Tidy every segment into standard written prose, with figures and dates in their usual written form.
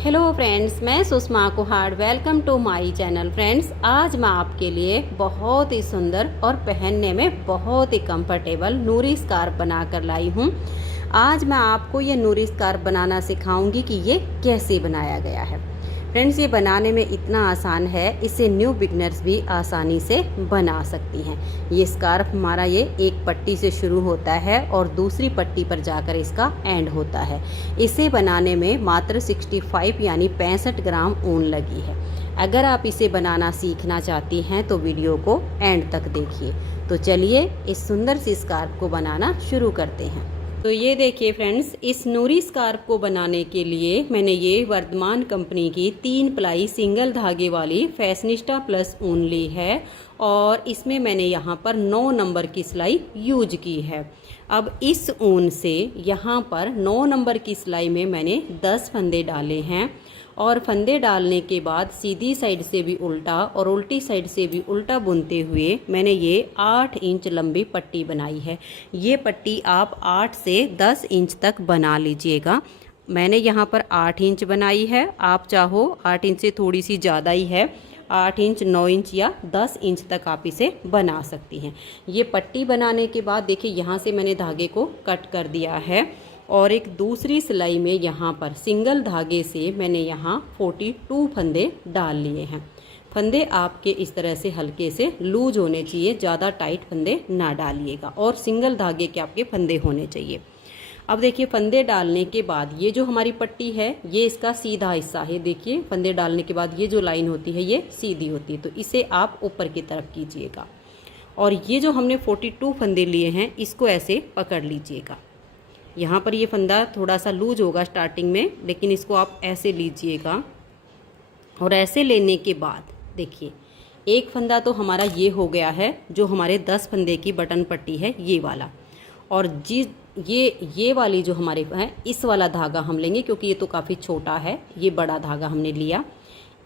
Hello friends, मैं Sushma Kuhad. Welcome to my channel. Friends, आज मैं आपके लिए बहुत ही सुंदर और पहनने में बहुत ही कंफर्टेबल नूरी स्कार्फ बनाकर लाई हूँ। आज मैं आपको ये नूरी स्कार्फ बनाना सिखाऊंगी कि ये कैसे बनाया गया है। फ्रेंड्स, ये बनाने में इतना आसान है, इसे न्यू बिगनर्स भी आसानी से बना सकती हैं। ये स्कार्फ हमारा ये एक पट्टी से शुरू होता है और दूसरी पट्टी पर जाकर इसका एंड होता है। इसे बनाने में मात्र 65 यानी 65 ग्राम ऊन लगी है। अगर आप इसे बनाना सीखना चाहती हैं तो वीडियो को एंड तक देखिए। तो चलिए इस सुंदर सी स्कार्फ को बनाना शुरू करते हैं। तो ये देखिए फ्रेंड्स, इस नूरी स्कार्फ को बनाने के लिए मैंने ये वर्धमान कंपनी की 3 प्लाई सिंगल धागे वाली फैशनिस्टा प्लस ऊन ली है और इसमें मैंने यहाँ पर 9 नंबर की सिलाई यूज की है। अब इस ऊन से यहाँ पर 9 नंबर की सिलाई में मैंने 10 फंदे डाले हैं और फंदे डालने के बाद सीधी साइड से भी उल्टा और उल्टी साइड से भी उल्टा बुनते हुए मैंने ये 8 इंच लंबी पट्टी बनाई है। ये पट्टी आप 8 से 10 इंच तक बना लीजिएगा। मैंने यहाँ पर 8 इंच बनाई है, आप चाहो 8 इंच से थोड़ी सी ज़्यादा ही है, 8 इंच 9 इंच या 10 इंच तक आप इसे बना सकती हैं। ये पट्टी बनाने के बाद देखिए यहाँ से मैंने धागे को कट कर दिया है और एक दूसरी सिलाई में यहाँ पर सिंगल धागे से मैंने यहाँ 42 फंदे डाल लिए हैं। फंदे आपके इस तरह से हल्के से लूज होने चाहिए, ज़्यादा टाइट फंदे ना डालिएगा और सिंगल धागे के आपके फंदे होने चाहिए। अब देखिए फंदे डालने के बाद ये जो हमारी पट्टी है ये इसका सीधा हिस्सा है। देखिए फंदे डालने के बाद ये जो लाइन होती है ये सीधी होती है, तो इसे आप ऊपर की तरफ कीजिएगा और ये जो हमने 42 फंदे लिए हैं इसको ऐसे पकड़ लीजिएगा। यहाँ पर ये फंदा थोड़ा सा लूज होगा स्टार्टिंग में, लेकिन इसको आप ऐसे लीजिएगा और ऐसे लेने के बाद देखिए एक फंदा तो हमारा ये हो गया है जो हमारे 10 फंदे की बटन पट्टी है ये वाला, और ये वाली जो हमारे है इस वाला धागा हम लेंगे क्योंकि ये तो काफ़ी छोटा है। ये बड़ा धागा हमने लिया,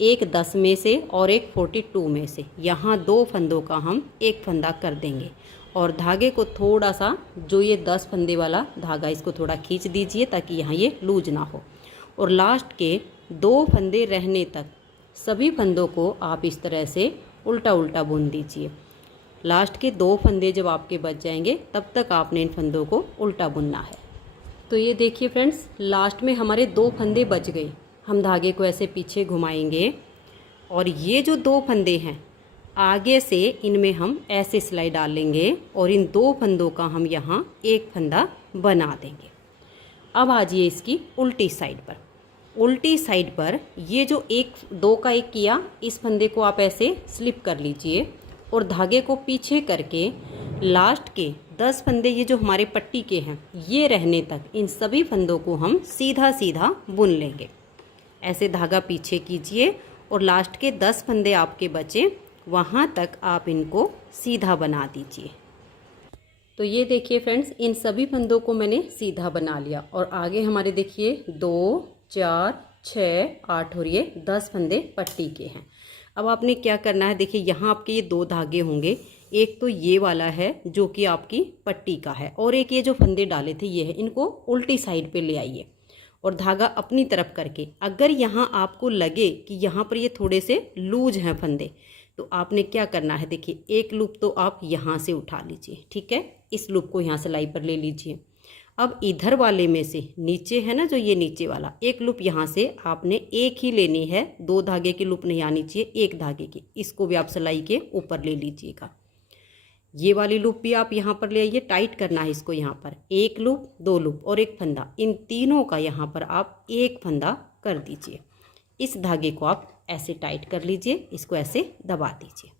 एक 10 में से और एक 42 में से, यहाँ 2 फंदों का हम एक फंदा कर देंगे और धागे को थोड़ा सा जो ये 10 फंदे वाला धागा इसको थोड़ा खींच दीजिए ताकि यहाँ ये लूज ना हो और लास्ट के 2 फंदे रहने तक सभी फंदों को आप इस तरह से उल्टा उल्टा बुन दीजिए। लास्ट के 2 फंदे जब आपके बच जाएंगे तब तक आपने इन फंदों को उल्टा बुनना है। तो ये देखिए फ्रेंड्स, लास्ट में हमारे 2 फंदे बच गए। हम धागे को ऐसे पीछे घुमाएंगे और ये जो 2 फंदे हैं आगे से इनमें हम ऐसे सिलाई डालेंगे और इन 2 फंदों का हम यहाँ एक फंदा बना देंगे। अब आ जाइए इसकी उल्टी साइड पर। उल्टी साइड पर ये जो 2 का 1 किया, इस फंदे को आप ऐसे स्लिप कर लीजिए और धागे को पीछे करके लास्ट के 10 फंदे ये जो हमारे पट्टी के हैं ये रहने तक इन सभी फंदों को हम सीधा सीधा बुन लेंगे। ऐसे धागा पीछे कीजिए और लास्ट के 10 फंदे आपके बचे वहाँ तक आप इनको सीधा बना दीजिए। तो ये देखिए फ्रेंड्स, इन सभी फंदों को मैंने सीधा बना लिया और आगे हमारे देखिए 2, 4, 6, 8 और ये 10 फंदे पट्टी के हैं। अब आपने क्या करना है, देखिए यहाँ आपके ये 2 धागे होंगे, एक तो ये वाला है जो कि आपकी पट्टी का है और एक ये जो फंदे डाले थे ये है। इनको उल्टी साइड पे ले आइए और धागा अपनी तरफ करके, अगर यहाँ आपको लगे कि यहाँ पर ये थोड़े से लूज हैं फंदे तो आपने क्या करना है, देखिए एक लूप तो आप यहाँ से उठा लीजिए, ठीक है, इस लूप को यहाँ सिलाई पर ले लीजिए। अब इधर वाले में से नीचे है ना जो ये नीचे वाला, एक लूप यहाँ से आपने एक ही लेनी है, 2 धागे की लूप नहीं आनी चाहिए, एक धागे की, इसको भी आप सिलाई के ऊपर ले लीजिएगा। ये वाली लूप भी आप यहाँ पर ले आइए, टाइट करना है इसको, यहाँ पर एक लूप, 2 लूप और एक फंदा, इन तीनों का यहाँ पर आप एक फंदा कर दीजिए। इस धागे को आप ऐसे टाइट कर लीजिए, इसको ऐसे दबा दीजिए।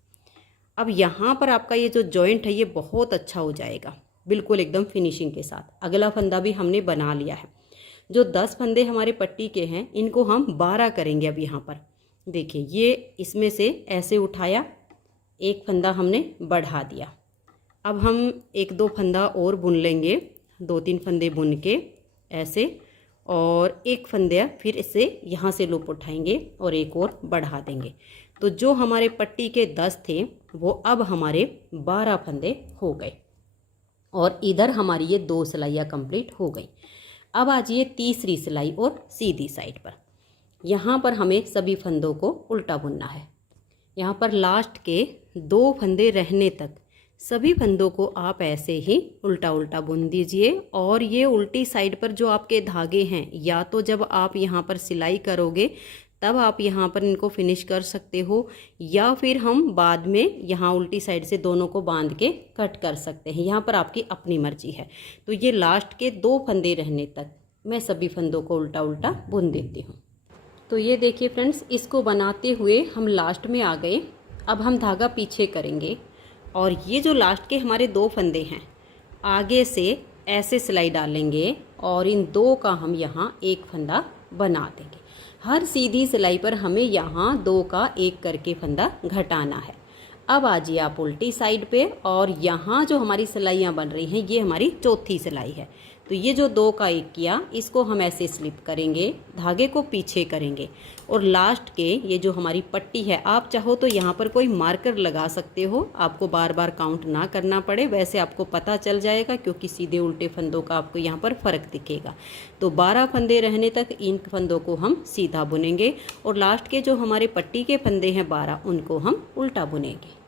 अब यहाँ पर आपका ये जो जॉइंट है ये बहुत अच्छा हो जाएगा, बिल्कुल एकदम फिनिशिंग के साथ। अगला फंदा भी हमने बना लिया है। जो 10 फंदे हमारे पट्टी के हैं इनको हम 12 करेंगे। अब यहाँ पर देखिए ये इसमें से ऐसे उठाया, एक फंदा हमने बढ़ा दिया। अब हम 1-2 फंदा और बुन लेंगे, 2-3 फंदे बुन के ऐसे, और एक फंदे फिर इससे यहाँ से लूप उठाएंगे और एक और बढ़ा देंगे। तो जो हमारे पट्टी के 10 थे वो अब हमारे 12 फंदे हो गए और इधर हमारी ये 2 सिलाइयाँ कंप्लीट हो गई। अब आ जाइए तीसरी सिलाई और सीधी साइड पर। यहाँ पर हमें सभी फंदों को उल्टा बुनना है। यहाँ पर लास्ट के 2 फंदे रहने तक सभी फंदों को आप ऐसे ही उल्टा उल्टा बुन दीजिए। और ये उल्टी साइड पर जो आपके धागे हैं, या तो जब आप यहाँ पर सिलाई करोगे तब आप यहाँ पर इनको फिनिश कर सकते हो, या फिर हम बाद में यहाँ उल्टी साइड से दोनों को बांध के कट कर सकते हैं। यहाँ पर आपकी अपनी मर्जी है। तो ये लास्ट के 2 फंदे रहने तक मैं सभी फंदों को उल्टा उल्टा बुन देती हूँ। तो ये देखिए फ्रेंड्स, इसको बनाते हुए हम लास्ट में आ गए। अब हम धागा पीछे करेंगे और ये जो लास्ट के हमारे 2 फंदे हैं, आगे से ऐसे सिलाई डालेंगे और इन 2 का हम यहाँ एक फंदा बना देंगे। हर सीधी सिलाई पर हमें यहाँ 2 का एक करके फंदा घटाना है। अब आ जाइए आप उल्टी साइड पे, और यहाँ जो हमारी सिलाइयाँ बन रही हैं ये हमारी चौथी सिलाई है। तो ये जो 2 का एक किया, इसको हम ऐसे स्लिप करेंगे, धागे को पीछे करेंगे और लास्ट के ये जो हमारी पट्टी है, आप चाहो तो यहाँ पर कोई मार्कर लगा सकते हो, आपको बार बार काउंट ना करना पड़े, वैसे आपको पता चल जाएगा क्योंकि सीधे उल्टे फंदों का आपको यहाँ पर फ़र्क दिखेगा। तो 12 फंदे रहने तक इन फंदों को हम सीधा बुनेंगे और लास्ट के जो हमारे पट्टी के फंदे हैं 12, उनको हम उल्टा बुनेंगे।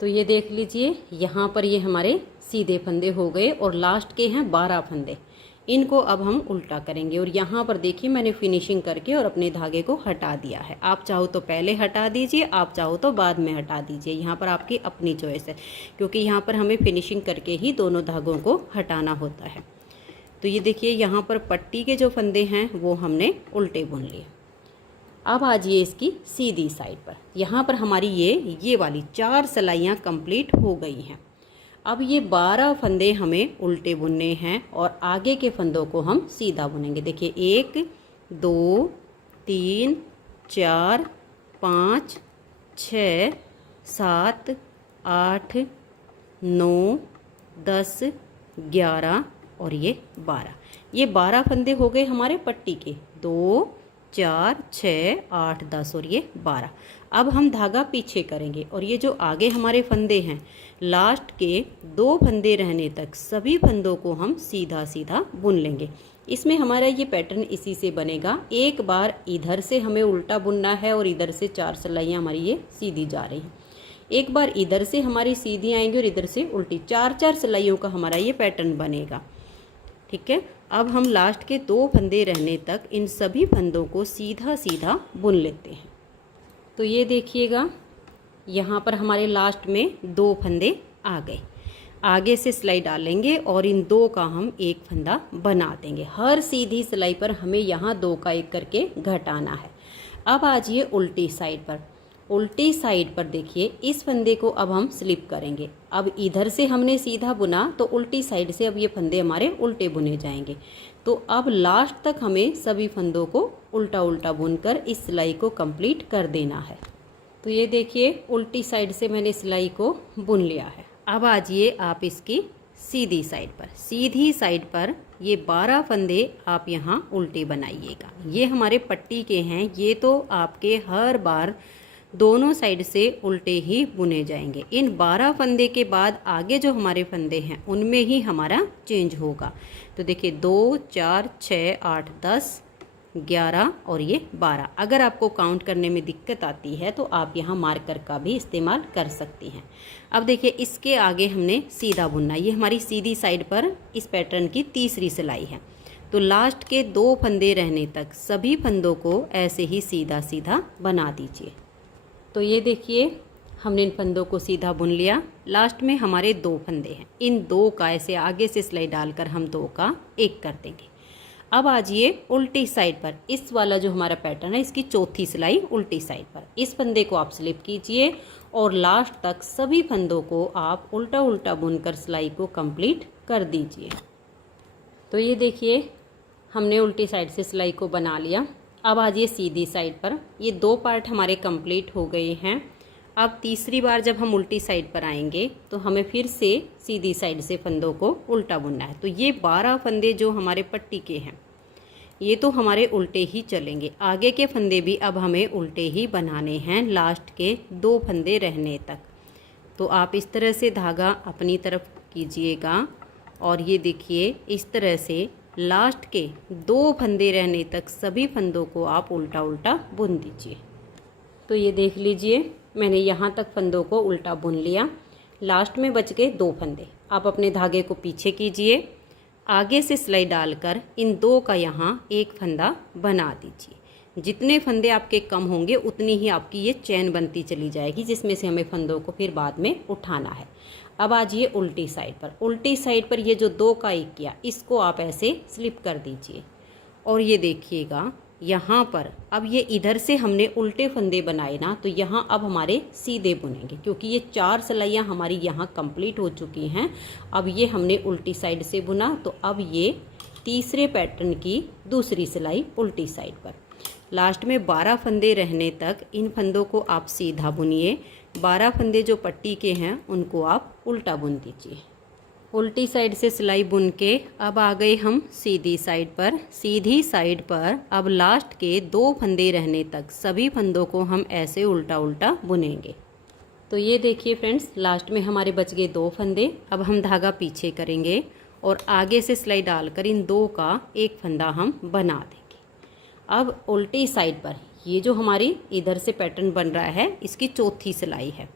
तो ये देख लीजिए, यहाँ पर ये हमारे सीधे फंदे हो गए और लास्ट के हैं 12 फंदे। इनको अब हम उल्टा करेंगे और यहाँ पर देखिए मैंने फिनिशिंग करके और अपने धागे को हटा दिया है। आप चाहो तो पहले हटा दीजिए, आप चाहो तो बाद में हटा दीजिए, यहाँ पर आपकी अपनी चॉइस है, क्योंकि यहाँ पर हमें फिनिशिंग करके ही दोनों धागों को हटाना होता है। तो ये देखिए, यहाँ पर पट्टी के जो फंदे हैं वो हमने उल्टे बुन लिए। अब आ जाइए इसकी सीधी साइड पर। यहाँ पर हमारी ये वाली 4 सिलाइयाँ कंप्लीट हो गई हैं। अब ये 12 फंदे हमें उल्टे बुनने हैं और आगे के फंदों को हम सीधा बुनेंगे। देखिए 1 2 3 4 5 6 7 8 9 10 11 और ये 12। ये 12 फंदे हो गए हमारे पट्टी के, 2 4 6 8 10 और ये 12। अब हम धागा पीछे करेंगे और ये जो आगे हमारे फंदे हैं, लास्ट के 2 फंदे रहने तक सभी फंदों को हम सीधा सीधा बुन लेंगे। इसमें हमारा ये पैटर्न इसी से बनेगा। एक बार इधर से हमें उल्टा बुनना है और इधर से 4 सिलाइयाँ हमारी ये सीधी जा रही हैं। एक बार इधर से हमारी सीधी आएंगी और इधर से उल्टी, 4 सिलाइयों का हमारा ये पैटर्न बनेगा। ठीक है, अब हम लास्ट के 2 फंदे रहने तक इन सभी फंदों को सीधा सीधा बुन लेते हैं। तो ये देखिएगा, यहाँ पर हमारे लास्ट में 2 फंदे आ गए। आगे से सिलाई डालेंगे और इन 2 का हम एक फंदा बना देंगे। हर सीधी सिलाई पर हमें यहाँ 2 का एक करके घटाना है। अब आ जाइए उल्टी साइड पर। उल्टी साइड पर देखिए, इस फंदे को अब हम स्लिप करेंगे। अब इधर से हमने सीधा बुना तो उल्टी साइड से अब ये फंदे हमारे उल्टे बुने जाएंगे। तो अब लास्ट तक हमें सभी फंदों को उल्टा उल्टा बुनकर इस सिलाई को कंप्लीट कर देना है। तो ये देखिए, उल्टी साइड से मैंने सिलाई को बुन लिया है। अब आ जाइए आप इसकी सीधी साइड पर। सीधी साइड पर ये 12 फंदे आप यहाँ उल्टे बनाइएगा। ये हमारे पट्टी के हैं, ये तो आपके हर बार दोनों साइड से उल्टे ही बुने जाएंगे। इन 12 फंदे के बाद आगे जो हमारे फंदे हैं उनमें ही हमारा चेंज होगा। तो देखिए 2 4 6 8 10 11 और ये 12। अगर आपको काउंट करने में दिक्कत आती है तो आप यहाँ मार्कर का भी इस्तेमाल कर सकती हैं। अब देखिए, इसके आगे हमने सीधा बुनना। ये हमारी सीधी साइड पर इस पैटर्न की तीसरी सिलाई है। तो लास्ट के 2 फंदे रहने तक सभी फंदों को ऐसे ही सीधा सीधा बना दीजिए। तो ये देखिए, हमने इन फंदों को सीधा बुन लिया। लास्ट में हमारे 2 फंदे हैं, इन 2 का ऐसे आगे से सिलाई डालकर हम 2 का एक कर देंगे। अब आ जाइए उल्टी साइड पर। इस वाला जो हमारा पैटर्न है, इसकी चौथी सिलाई उल्टी साइड पर। इस फंदे को आप स्लिप कीजिए और लास्ट तक सभी फंदों को आप उल्टा उल्टा बुनकर सिलाई को कंप्लीट कर दीजिए। तो ये देखिए, हमने उल्टी साइड से सिलाई को बना लिया। अब आ जाइए सीधी साइड पर। ये 2 पार्ट हमारे कंप्लीट हो गए हैं। अब तीसरी बार जब हम उल्टी साइड पर आएंगे तो हमें फिर से सीधी साइड से फंदों को उल्टा बुनना है। तो ये 12 फंदे जो हमारे पट्टी के हैं, ये तो हमारे उल्टे ही चलेंगे। आगे के फंदे भी अब हमें उल्टे ही बनाने हैं लास्ट के 2 फंदे रहने तक। तो आप इस तरह से धागा अपनी तरफ कीजिएगा और ये देखिए, इस तरह से लास्ट के 2 फंदे रहने तक सभी फंदों को आप उल्टा उल्टा बुन दीजिए। तो ये देख लीजिए, मैंने यहाँ तक फंदों को उल्टा बुन लिया। लास्ट में बच गए 2 फंदे। आप अपने धागे को पीछे कीजिए, आगे से सिलाई डालकर इन 2 का यहाँ एक फंदा बना दीजिए। जितने फंदे आपके कम होंगे उतनी ही आपकी ये चैन बनती चली जाएगी, जिसमें से हमें फंदों को फिर बाद में उठाना है। अब आ जाइए उल्टी साइड पर। उल्टी साइड पर ये जो 2 का 1 किया, इसको आप ऐसे स्लिप कर दीजिए और ये देखिएगा यहाँ पर अब ये इधर से हमने उल्टे फंदे बनाए ना, तो यहाँ अब हमारे सीधे बुनेंगे, क्योंकि ये 4 सिलाइयाँ हमारी यहाँ कंप्लीट हो चुकी हैं। अब ये हमने उल्टी साइड से बुना, तो अब ये तीसरे पैटर्न की दूसरी सिलाई उल्टी साइड पर। लास्ट में 12 फंदे रहने तक इन फंदों को आप सीधा बुनिए। 12 फंदे जो पट्टी के हैं उनको आप उल्टा बुन दीजिए। उल्टी साइड से सिलाई बुन के अब आ गए हम सीधी साइड पर। सीधी साइड पर अब लास्ट के 2 फंदे रहने तक सभी फंदों को हम ऐसे उल्टा उल्टा बुनेंगे। तो ये देखिए फ्रेंड्स, लास्ट में हमारे बच गए 2 फंदे। अब हम धागा पीछे करेंगे और आगे से सिलाई डालकर इन 2 का एक फंदा हम बना देंगे। अब उल्टी साइड पर ये जो हमारी इधर से पैटर्न बन रहा है, इसकी चौथी सिलाई है।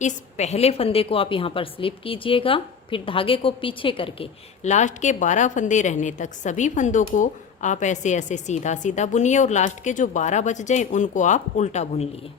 इस पहले फंदे को आप यहाँ पर स्लिप कीजिएगा, फिर धागे को पीछे करके लास्ट के 12 फंदे रहने तक सभी फंदों को आप ऐसे ऐसे सीधा सीधा बुनिए और लास्ट के जो 12 बच जाए उनको आप उल्टा बुन लिए।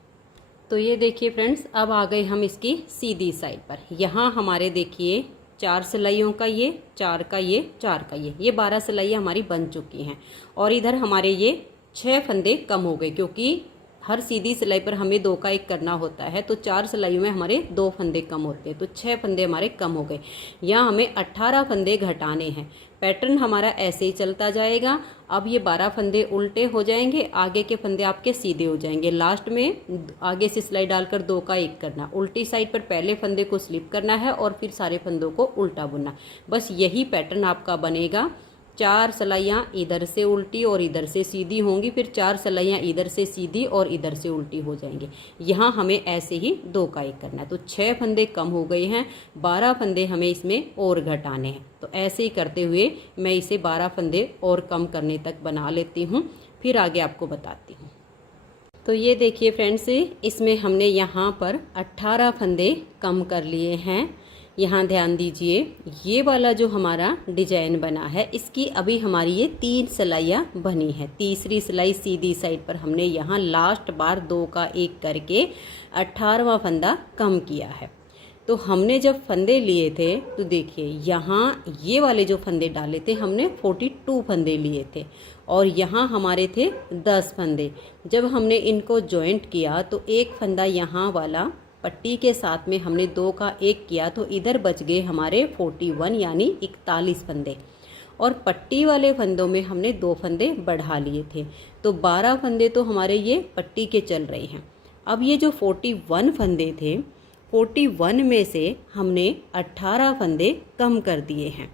तो ये देखिए फ्रेंड्स, अब आ गए हम इसकी सीधी साइड पर। यहाँ हमारे देखिए 4 सिलाइयों का ये, 4 का ये, 4 का ये 12 सिलाइयाँ हमारी बन चुकी हैं। और इधर हमारे ये 6 फंदे कम हो गए, क्योंकि हर सीधी सिलाई पर हमें 2 का 1 करना होता है, तो 4 सिलाइयों में हमारे 2 फंदे कम होते हैं, तो 6 फंदे हमारे कम हो गए। यहाँ हमें 18 फंदे घटाने हैं। पैटर्न हमारा ऐसे ही चलता जाएगा। अब ये 12 फंदे उल्टे हो जाएंगे, आगे के फंदे आपके सीधे हो जाएंगे। लास्ट में आगे से सिलाई डालकर 2 का 1 करना, उल्टी साइड पर पहले फंदे को स्लिप करना है और फिर सारे फंदों को उल्टा बुनना। बस यही पैटर्न आपका बनेगा। 4 सिलाइयाँ इधर से उल्टी और इधर से सीधी होंगी, फिर 4 सिलाइयाँ इधर से सीधी और इधर से उल्टी हो जाएंगी। यहाँ हमें ऐसे ही 2 का 1 करना है। तो 6 फंदे कम हो गए हैं, 12 फंदे हमें इसमें और घटाने हैं। तो ऐसे ही करते हुए मैं इसे 12 फंदे और कम करने तक बना लेती हूँ, फिर आगे आपको बताती हूँ। तो ये देखिए फ्रेंड्स, इसमें हमने यहाँ पर 18 फंदे कम कर लिए हैं। यहाँ ध्यान दीजिए, ये वाला जो हमारा डिजाइन बना है, इसकी अभी हमारी ये 3 सिलाइयाँ बनी है। तीसरी सिलाई सीधी साइड पर हमने यहाँ लास्ट बार 2 का 1 करके 18वां फंदा कम किया है। तो हमने जब फंदे लिए थे, तो देखिए यहाँ ये वाले जो फंदे डाले थे हमने 42 फंदे लिए थे और यहाँ हमारे थे 10 फंदे। जब हमने इनको जॉइंट किया तो एक फंदा यहाँ वाला पट्टी के साथ में हमने 2 का 1 किया, तो इधर बच गए हमारे 41 यानी 41 फंदे। और पट्टी वाले फंदों में हमने 2 फंदे बढ़ा लिए थे, तो 12 फंदे तो हमारे ये पट्टी के चल रहे हैं। अब ये जो 41 फंदे थे, 41 में से हमने 18 फंदे कम कर दिए हैं।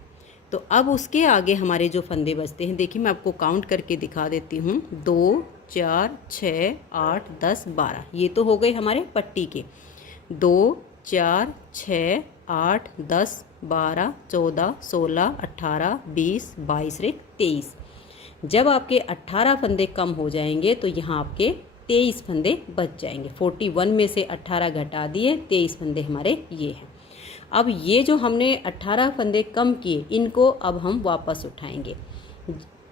तो अब उसके आगे हमारे जो फंदे बचते हैं, देखिए मैं आपको काउंट करके दिखा देती हूँ। 2, 4, 6, 8, 10, 12, ये तो हो गए हमारे पट्टी के। 2, 4, 6, 8, 10, 12, 14, 16, 18, 20, 22, 23। जब आपके 18 फंदे कम हो जाएंगे तो यहाँ आपके 23 फंदे बच जाएंगे। 41 में से 18 घटा दिए, 23 फंदे हमारे ये हैं। अब ये जो हमने 18 फंदे कम किए, इनको अब हम वापस उठाएंगे।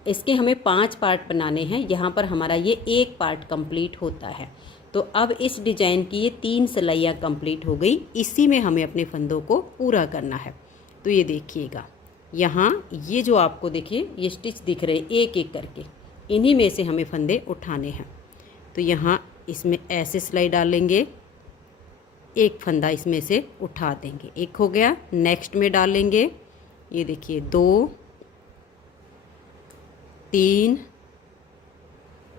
इसके हमें 5 पार्ट बनाने हैं। यहाँ पर हमारा ये 1 पार्ट कंप्लीट होता है। तो अब इस डिजाइन की ये 3 सिलाइयाँ कंप्लीट हो गई। इसी में हमें अपने फंदों को पूरा करना है। तो ये देखिएगा, यहाँ ये जो आपको देखिए ये स्टिच दिख रहे एक एक करके, इन्हीं में से हमें फंदे उठाने हैं। तो यहाँ इसमें ऐसे सिलाई डालेंगे, एक फंदा इसमें से उठा देंगे, एक हो गया। नेक्स्ट में डालेंगे, ये देखिए 2, 3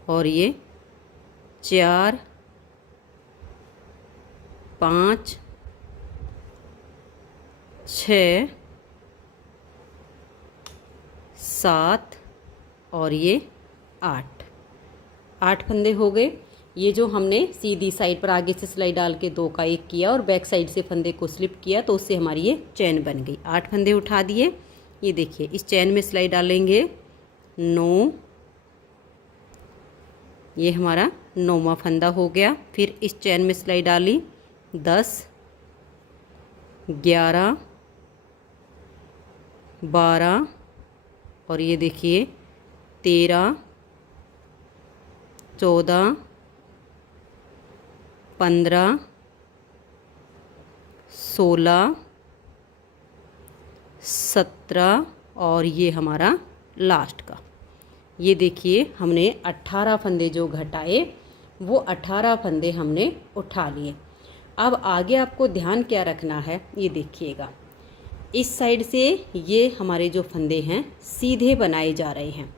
और ये 4, 5, 6, 7 और ये 8 फंदे हो गए। ये जो हमने सीधी साइड पर आगे से सिलाई डाल के 2 का 1 किया और बैक साइड से फंदे को स्लिप किया, तो उससे हमारी ये चैन बन गई। 8 फंदे उठा दिए। ये देखिए इस चैन में सिलाई डालेंगे 9, ये हमारा 9वां फंदा हो गया। फिर इस चैन में सिलाई डाली 10, 11, 12 और ये देखिए 13, 14, 15, 16, 17 और ये हमारा लास्ट का। ये देखिए हमने 18 फंदे जो घटाए वो 18 फंदे हमने उठा लिए। अब आगे आपको ध्यान क्या रखना है, ये देखिएगा, इस साइड से ये हमारे जो फंदे हैं सीधे बनाए जा रहे हैं,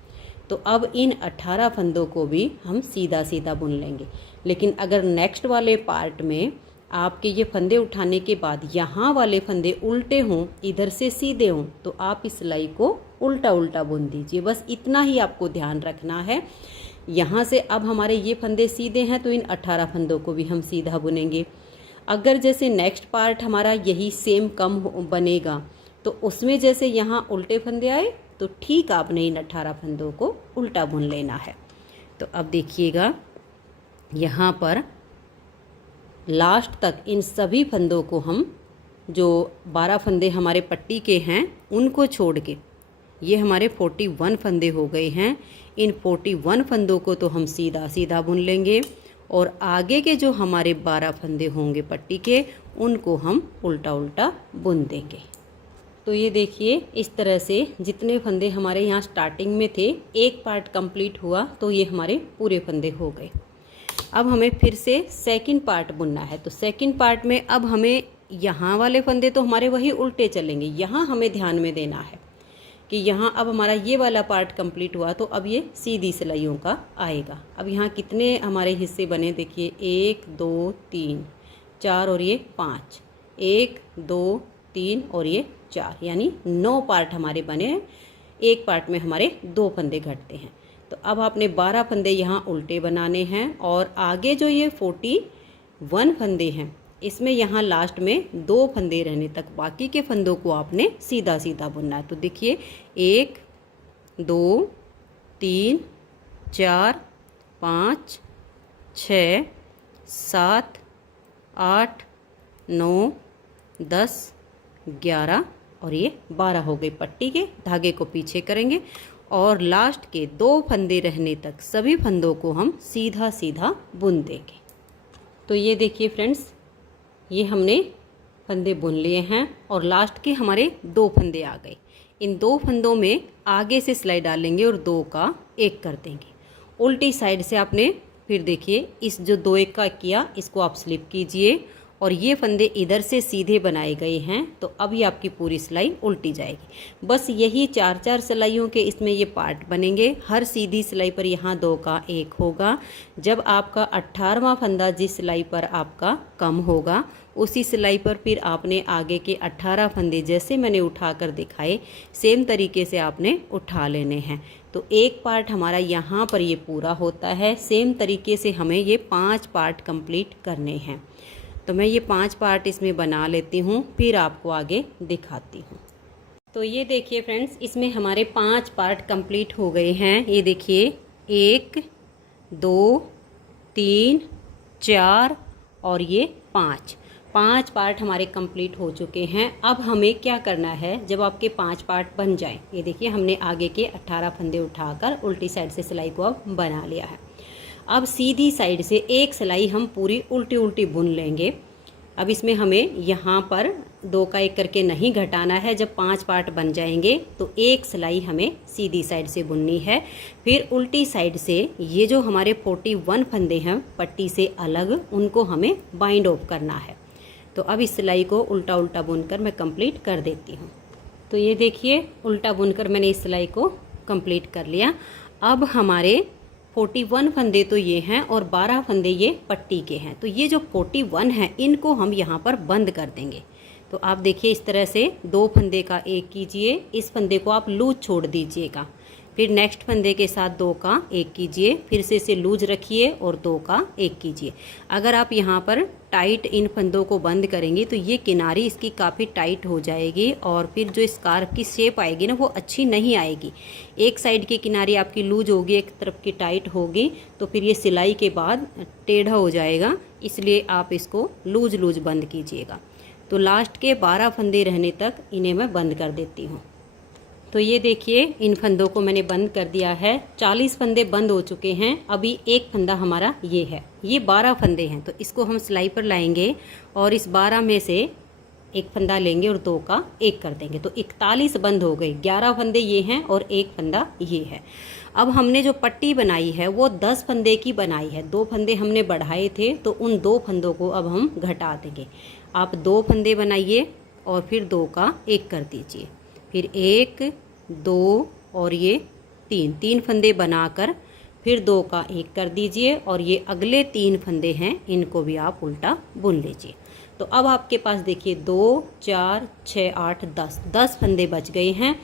तो अब इन 18 फंदों को भी हम सीधा सीधा बुन लेंगे। लेकिन अगर नेक्स्ट वाले पार्ट में आपके ये फंदे उठाने के बाद यहाँ वाले फंदे उल्टे हों, इधर से सीधे हों, तो आप इस सिलाई को उल्टा उल्टा बुन दीजिए। बस इतना ही आपको ध्यान रखना है। यहाँ से अब हमारे ये फंदे सीधे हैं तो इन 18 फंदों को भी हम सीधा बुनेंगे। अगर जैसे नेक्स्ट पार्ट हमारा यही सेम कम बनेगा तो उसमें जैसे यहाँ उल्टे फंदे आए तो ठीक आपने इन 18 फंदों को उल्टा बुन लेना है। तो अब देखिएगा यहाँ पर लास्ट तक इन सभी फंदों को हम, जो 12 फंदे हमारे पट्टी के हैं उनको छोड़ के, ये हमारे 41 फंदे हो गए हैं। इन 41 फंदों को तो हम सीधा सीधा बुन लेंगे और आगे के जो हमारे 12 फंदे होंगे पट्टी के उनको हम उल्टा उल्टा बुन देंगे। तो ये देखिए इस तरह से जितने फंदे हमारे यहाँ स्टार्टिंग में थे, एक पार्ट कंप्लीट हुआ तो ये हमारे पूरे फंदे हो गए। अब हमें फिर से सेकंड पार्ट बुनना है। तो सेकंड पार्ट में अब हमें यहाँ वाले फंदे तो हमारे वही उल्टे चलेंगे, यहाँ हमें ध्यान में देना है कि यहाँ अब हमारा ये वाला पार्ट कंप्लीट हुआ तो अब ये सीधी सिलाइयों का आएगा। अब यहाँ कितने हमारे हिस्से बने देखिए, 1 2 3 4 और ये 5, 1 2 3 और ये 4, यानी 9 पार्ट हमारे बने हैं। एक पार्ट में हमारे 2 फंदे घटते हैं। तो अब आपने 12 फंदे यहाँ उल्टे बनाने हैं और आगे जो ये 41 फंदे हैं इसमें यहाँ लास्ट में 2 फंदे रहने तक बाकी के फंदों को आपने सीधा सीधा बुनना है। तो देखिए 1 2 3 4 5 6 7 8 9 10 11 और ये 12 हो गए। पट्टी के धागे को पीछे करेंगे और लास्ट के 2 फंदे रहने तक सभी फंदों को हम सीधा सीधा बुन देंगे। तो ये देखिए फ्रेंड्स, ये हमने फंदे बुन लिए हैं और लास्ट के हमारे 2 फंदे आ गए। इन 2 फंदों में आगे से सिलाई डालेंगे और 2 का 1 कर देंगे। उल्टी साइड से आपने फिर देखिए इस जो 2 1 का किया इसको आप स्लिप कीजिए और ये फंदे इधर से सीधे बनाए गए हैं तो अभी आपकी पूरी सिलाई उल्टी जाएगी। बस यही 4-4 सिलाइयों के इसमें ये पार्ट बनेंगे। हर सीधी सिलाई पर यहाँ 2 का 1 होगा। जब आपका 18वां फंदा जिस सिलाई पर आपका कम होगा उसी सिलाई पर फिर आपने आगे के 18 फंदे जैसे मैंने उठाकर दिखाए सेम तरीके से आपने उठा लेने हैं। तो एक पार्ट हमारा यहाँ पर ये पूरा होता है। सेम तरीके से हमें ये 5 पार्ट कंप्लीट करने हैं। तो मैं ये 5 पार्ट इसमें बना लेती हूँ, फिर आपको आगे दिखाती हूँ। तो ये देखिए फ्रेंड्स, इसमें हमारे 5 पार्ट कंप्लीट हो गए हैं। ये देखिए 1 2 3 4 और ये 5 पार्ट हमारे कंप्लीट हो चुके हैं। अब हमें क्या करना है, जब आपके 5 पार्ट बन जाएं, ये देखिए हमने आगे के 18 फंदे उठाकर उल्टी साइड से सिलाई को अब बना लिया है। अब सीधी साइड से एक सिलाई हम पूरी उल्टी उल्टी बुन लेंगे। अब इसमें हमें यहाँ पर 2 का 1 करके नहीं घटाना है। जब 5 पार्ट बन जाएंगे तो एक सिलाई हमें सीधी साइड से बुननी है। फिर उल्टी साइड से ये जो हमारे 41 फंदे हैं पट्टी से अलग, उनको हमें बाइंड ऑफ करना है। तो अब इस सिलाई को उल्टा उल्टा बुनकर मैं कंप्लीट कर देती हूँ। तो ये देखिए उल्टा बुनकर मैंने इस सिलाई को कंप्लीट कर लिया। अब हमारे 41 फंदे तो ये हैं और 12 फंदे ये पट्टी के हैं। तो ये जो 41 हैं इनको हम यहाँ पर बंद कर देंगे। तो आप देखिए इस तरह से 2 फंदे का 1 कीजिए, इस फंदे को आप लूज छोड़ दीजिएगा। फिर नेक्स्ट फंदे के साथ 2 का 1 कीजिए, फिर से इसे लूज रखिए और 2 का 1 कीजिए। अगर आप यहाँ पर टाइट इन फंदों को बंद करेंगे तो ये किनारी इसकी काफ़ी टाइट हो जाएगी और फिर जो स्कार्फ की शेप आएगी ना वो अच्छी नहीं आएगी। एक साइड की किनारी आपकी लूज होगी, एक तरफ की टाइट होगी, तो फिर ये सिलाई के बाद टेढ़ा हो जाएगा, इसलिए आप इसको लूज लूज बंद कीजिएगा। तो लास्ट के 12 फंदे रहने तक इन्हें मैं बंद कर देती हूँ। तो ये देखिए इन फंदों को मैंने बंद कर दिया है। 40 फंदे बंद हो चुके हैं। अभी एक फंदा हमारा ये है, ये 12 फंदे हैं, तो इसको हम सिलाई पर लाएंगे और इस 12 में से एक फंदा लेंगे और 2 का 1 कर देंगे, तो 41 बंद हो गए। 11 फंदे ये हैं और एक फंदा ये है। अब हमने जो पट्टी बनाई है वो 10 फंदे की बनाई है। 2 फंदे हमने बढ़ाए थे, तो उन 2 फंदों को अब हम घटा देंगे। आप 2 फंदे बनाइए और फिर 2 का 1 कर दीजिए, फिर 1 2 और ये 3 फंदे बनाकर फिर 2 का 1 कर दीजिए और ये अगले 3 फंदे हैं, इनको भी आप उल्टा बुन लीजिए। तो अब आपके पास देखिए 2 4 6 8 10 फंदे बच गए हैं।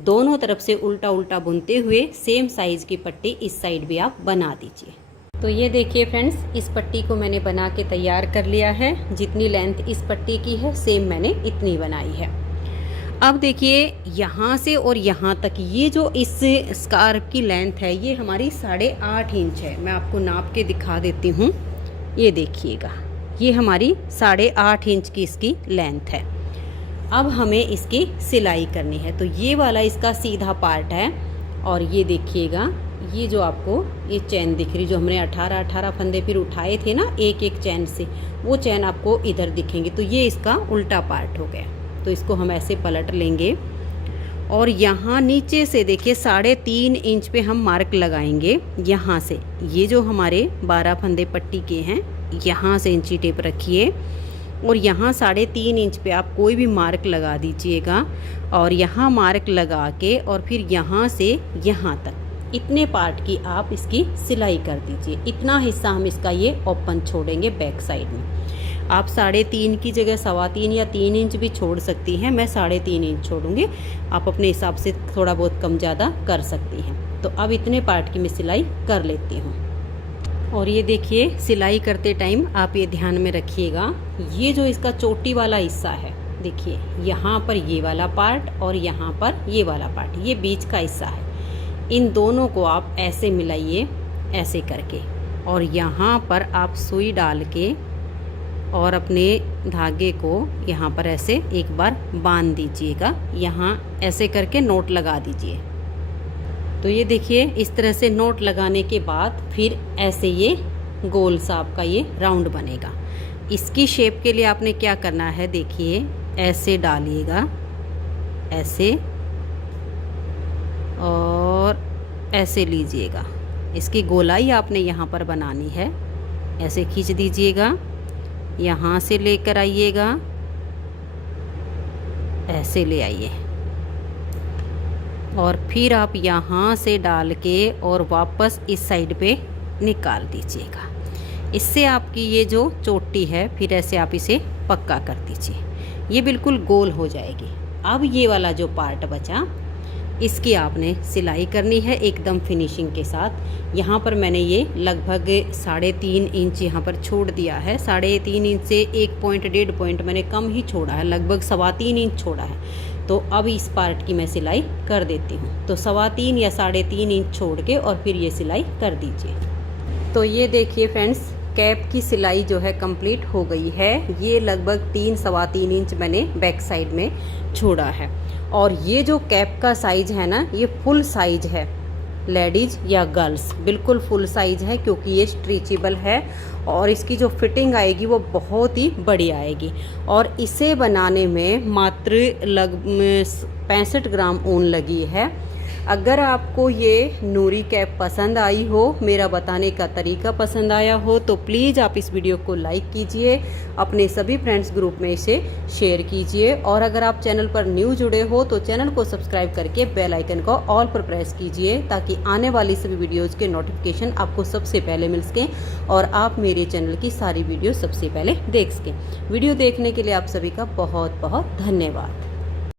दोनों तरफ से उल्टा उल्टा बुनते हुए सेम साइज़ की पट्टी इस साइड भी आप बना दीजिए। तो ये देखिए फ्रेंड्स, इस पट्टी को मैंने बना के तैयार कर लिया है। जितनी लेंथ इस पट्टी की है सेम मैंने इतनी बनाई है। अब देखिए यहाँ से और यहाँ तक ये जो इस स्कार्फ की लेंथ है ये हमारी 8.5 इंच है। मैं आपको नाप के दिखा देती हूँ, ये देखिएगा, ये हमारी 8.5 इंच की इसकी लेंथ है। अब हमें इसकी सिलाई करनी है। तो ये वाला इसका सीधा पार्ट है और ये देखिएगा, ये जो आपको ये चैन दिख रही, जो हमने 18 फंदे फिर उठाए थे ना एक एक चैन से, वो चैन आपको इधर दिखेंगी। तो ये इसका उल्टा पार्ट हो गया। तो इसको हम ऐसे पलट लेंगे और यहाँ नीचे से देखिए 3.5 इंच पे हम मार्क लगाएंगे। यहाँ से ये जो हमारे 12 फंदे पट्टी के हैं, यहाँ से इंची टेप रखिए और यहाँ 3.5 इंच पे आप कोई भी मार्क लगा दीजिएगा और यहाँ मार्क लगा के और फिर यहाँ से यहाँ तक इतने पार्ट की आप इसकी सिलाई कर दीजिए। इतना हिस्सा हम इसका ये ओपन छोड़ेंगे बैक साइड में। आप 3.5 की जगह 3.25 या 3 इंच भी छोड़ सकती हैं। मैं 3.5 इंच छोड़ूंगी, आप अपने हिसाब से थोड़ा बहुत कम ज़्यादा कर सकती हैं। तो अब इतने पार्ट की मैं सिलाई कर लेती हूँ। और ये देखिए सिलाई करते टाइम आप ये ध्यान में रखिएगा, ये जो इसका चोटी वाला हिस्सा है, देखिए यहाँ पर ये वाला पार्ट और यहाँ पर ये वाला पार्ट, ये बीच का हिस्सा है। इन दोनों को आप ऐसे मिलाइए, ऐसे करके, और यहाँ पर आप सुई डाल के और अपने धागे को यहाँ पर ऐसे एक बार बांध दीजिएगा। यहाँ ऐसे करके नोट लगा दीजिए। तो ये देखिए इस तरह से नोट लगाने के बाद फिर ऐसे ये गोल सा आपका ये राउंड बनेगा। इसकी शेप के लिए आपने क्या करना है, देखिए ऐसे डालिएगा, ऐसे और ऐसे लीजिएगा। इसकी गोलाई आपने यहाँ पर बनानी है, ऐसे खींच दीजिएगा, यहाँ से लेकर आइएगा, ऐसे ले आइए और फिर आप यहाँ से डाल के और वापस इस साइड पे निकाल दीजिएगा। इससे आपकी ये जो चोटी है फिर ऐसे आप इसे पक्का कर दीजिए, ये बिल्कुल गोल हो जाएगी। अब ये वाला जो पार्ट बचा इसकी आपने सिलाई करनी है एकदम फिनिशिंग के साथ। यहाँ पर मैंने ये लगभग 3.5 इंच यहाँ पर छोड़ दिया है। 3.5 इंच से 1.5 पॉइंट मैंने कम ही छोड़ा है, लगभग 3.25 इंच छोड़ा है। तो अब इस पार्ट की मैं सिलाई कर देती हूँ। तो 3.25 या 3.5 इंच छोड़ के और फिर ये सिलाई कर दीजिए। तो ये देखिए फ्रेंड्स, कैप की सिलाई जो है कंप्लीट हो गई है। ये लगभग 3-3.25 इंच मैंने बैक साइड में छोड़ा है। और ये जो कैप का साइज़ है ना, ये फुल साइज है, लेडीज़ या गर्ल्स बिल्कुल फुल साइज है, क्योंकि ये स्ट्रेचेबल है और इसकी जो फिटिंग आएगी वो बहुत ही बड़ी आएगी। और इसे बनाने में मात्र 65 ग्राम ऊन लगी है। अगर आपको ये नूरी कैप पसंद आई हो, मेरा बताने का तरीका पसंद आया हो, तो प्लीज़ आप इस वीडियो को लाइक कीजिए, अपने सभी फ्रेंड्स ग्रुप में इसे शेयर कीजिए। और अगर आप चैनल पर न्यू जुड़े हो तो चैनल को सब्सक्राइब करके बेल आइकन को ऑल पर प्रेस कीजिए, ताकि आने वाली सभी वीडियोज़ के नोटिफिकेशन आपको सबसे पहले मिल सकें और आप मेरे चैनल की सारी वीडियो सबसे पहले देख सकें। वीडियो देखने के लिए आप सभी का बहुत बहुत धन्यवाद।